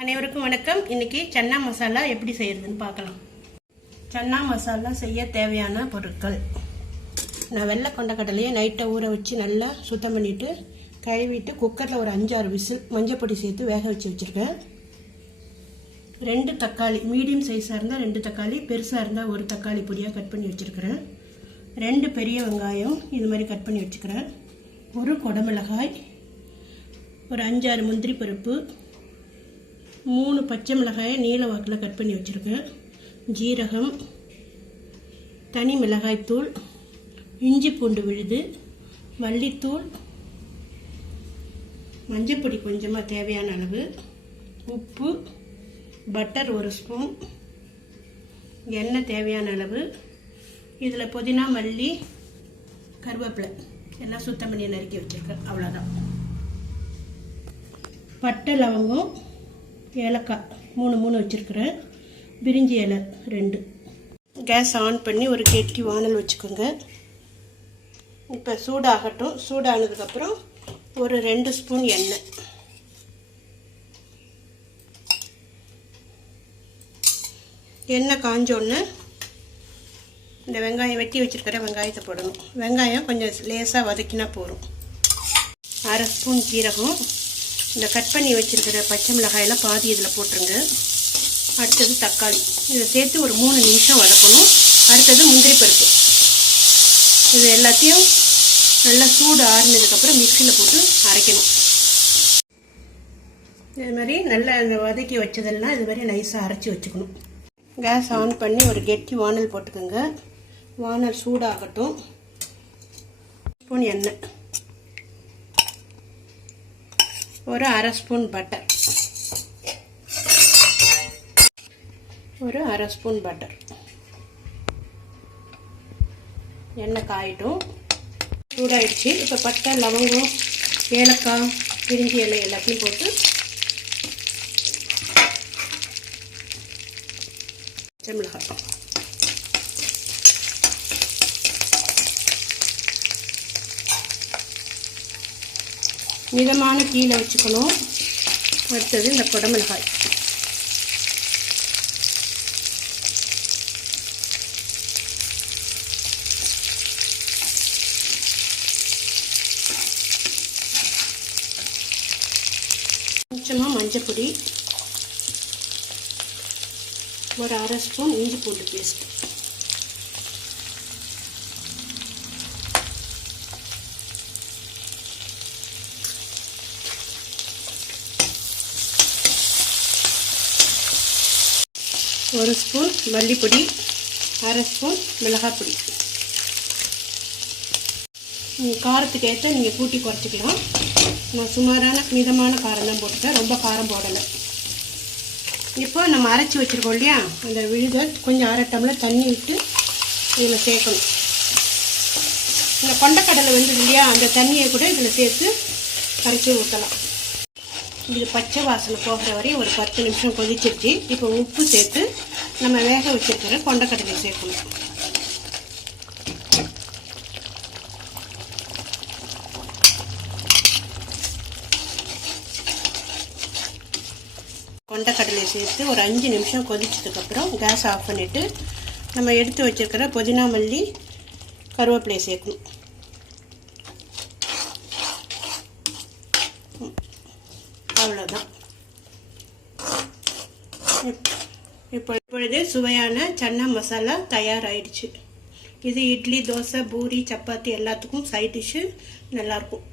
அனைவருக்கும் வணக்கம். இன்னைக்கு சன்னா மசாலா எப்படி செய்யறதுன்னு பார்க்கலாம். சன்னா மசாலா செய்ய தேவையான பொருட்கள்: நான் வெள்ளை கொண்டக்கடலையை நைட்டை ஊற வச்சு நல்லா சுத்தம் பண்ணிவிட்டு கழுவிட்டு குக்கரில் ஒரு 5-6 விசில் மஞ்சப்பொடி சேர்த்து வேக வச்சு வச்சுருக்கேன். 2 தக்காளி, மீடியம் சைஸாக இருந்தால் 2 தக்காளி, பெருசாக இருந்தால் 1 தக்காளி பொடியாக கட் பண்ணி வச்சுருக்கிறேன். 2 பெரிய வெங்காயம் இது மாதிரி கட் பண்ணி வச்சுக்கிறேன். 1 குடமிளகாய், ஒரு 5-6 முந்திரி பருப்பு, 3 பச்சை மிளகாயை நீல வாக்கில் கட் பண்ணி வச்சுருக்கேன். ஜீரகம், தனி மிளகாய்த்தூள், இஞ்சி பூண்டு விழுது, மல்லித்தூள், மஞ்சப்பொடி கொஞ்சமாக தேவையான அளவு, உப்பு, பட்டர் 1 ஸ்பூன், எண்ணெய் தேவையான அளவு. இதில் புதினா, மல்லி, கருவேப்பிலை எல்லாம் சுத்தம் பண்ணி நறுக்கி வச்சுருக்கேன். அவ்வளோதான். பட்டை, லவங்கம், ஏலக்காய் 3 வச்சுருக்கிறேன். பிரிஞ்சி இலை 2. கேஸ் ஆன் பண்ணி ஒரு கெட்டி வானல் வச்சுக்கோங்க. இப்போ சூடாகட்டும். சூடானதுக்கப்புறம் ஒரு 2 ஸ்பூன் எண்ணெய். எண்ணெய் காஞ்சோடனே இந்த வெங்காயம் வெட்டி வச்சுருக்கிற வெங்காயத்தை போடணும். வெங்காயம் கொஞ்சம் லேசாக வதக்கினா போதும். 1/2 ஸ்பூன் ஜீரகம், இந்த கட் பண்ணி வச்சுருக்கிற பச்சை மிளகாயெல்லாம் பாதி இதில் போட்டுருங்க. அடுத்தது தக்காளி, இதை சேர்த்து ஒரு 3 நிமிஷம் வதக்கணும். அடுத்தது முந்திரி பருப்பு. இது எல்லாத்தையும் நல்லா சூடு ஆறுனதுக்கப்புறம் மிக்சியில் போட்டு அரைக்கணும். இது மாதிரி நல்லா வதக்கி வச்சதெல்லாம் இது மாதிரி நைஸாக அரைச்சி வச்சுக்கணும். கேஸ் ஆன் பண்ணி ஒரு கெட்டி வானல் போட்டுக்கோங்க. வானல் சூடாகட்டும். ஸ்பூன் எண்ணெய், ஒரு 1/2 ஸ்பூன் பட்டர், ஒரு 1/2 ஸ்பூன் பட்டர். எண்ணெய் காயிட்டும். சூடாயிடுச்சு. இப்போ பட்டை, லவங்கம், ஏலக்காய், பிரிஞ்சி இலை எல்லாத்தையும் போட்டு பச்சை மிளகாய், மிதமான கீழே வச்சுக்கணும். அடுத்தது இந்த குடமிளகாய், கொஞ்சமாக மஞ்சப்பொடி, ஒரு 1/2 ஸ்பூன் இஞ்சி பூண்டு பேஸ்ட், ஒரு ஸ்பூன் மல்லிப்பொடி, 1/2 ஸ்பூன் மிளகாய் பொடி. காரத்துக்கு ஏற்ற நீங்கள் கூட்டி குறைச்சிக்கலாம். நான் சுமாரான மிதமான காரம் தான் போட்டுட்டேன், ரொம்ப காரம் போடலை. இப்போ நம்ம அரைச்சி வச்சுருக்கோம் இல்லையா, அந்த விழுதை கொஞ்சம் 1/2 டம்ளர் தண்ணி விட்டு இதில் சேர்க்கணும். இந்த கொண்டக்கடலை வந்தது இல்லையா, அந்த தண்ணியை கூட இதில் சேர்த்து கரைச்சி ஊற்றலாம். இது பச்சை வாசனை போகிற வரையும் ஒரு 10 நிமிஷம் கொதிச்சிருச்சு. இப்போ உப்பு சேர்த்து நம்ம வேக வச்சுருக்கிற கொண்டக்கடலை சேர்க்கணும். கொண்டக்கடலை சேர்த்து ஒரு 5 நிமிஷம் கொதிச்சதுக்கப்புறம் கேஸ் ஆஃப் பண்ணிவிட்டு நம்ம எடுத்து வச்சுருக்கிற புதினா, மல்லி, கருவேப்பிலையை சேர்க்கணும். அவ்வளோதான். இப்பொழுது சுவையான சன்னா மசாலா தயாராகிடுச்சு. இது இட்லி, தோசை, பூரி, சப்பாத்தி எல்லாத்துக்கும் சைட் டிஷ்ஷு நல்லாயிருக்கும்.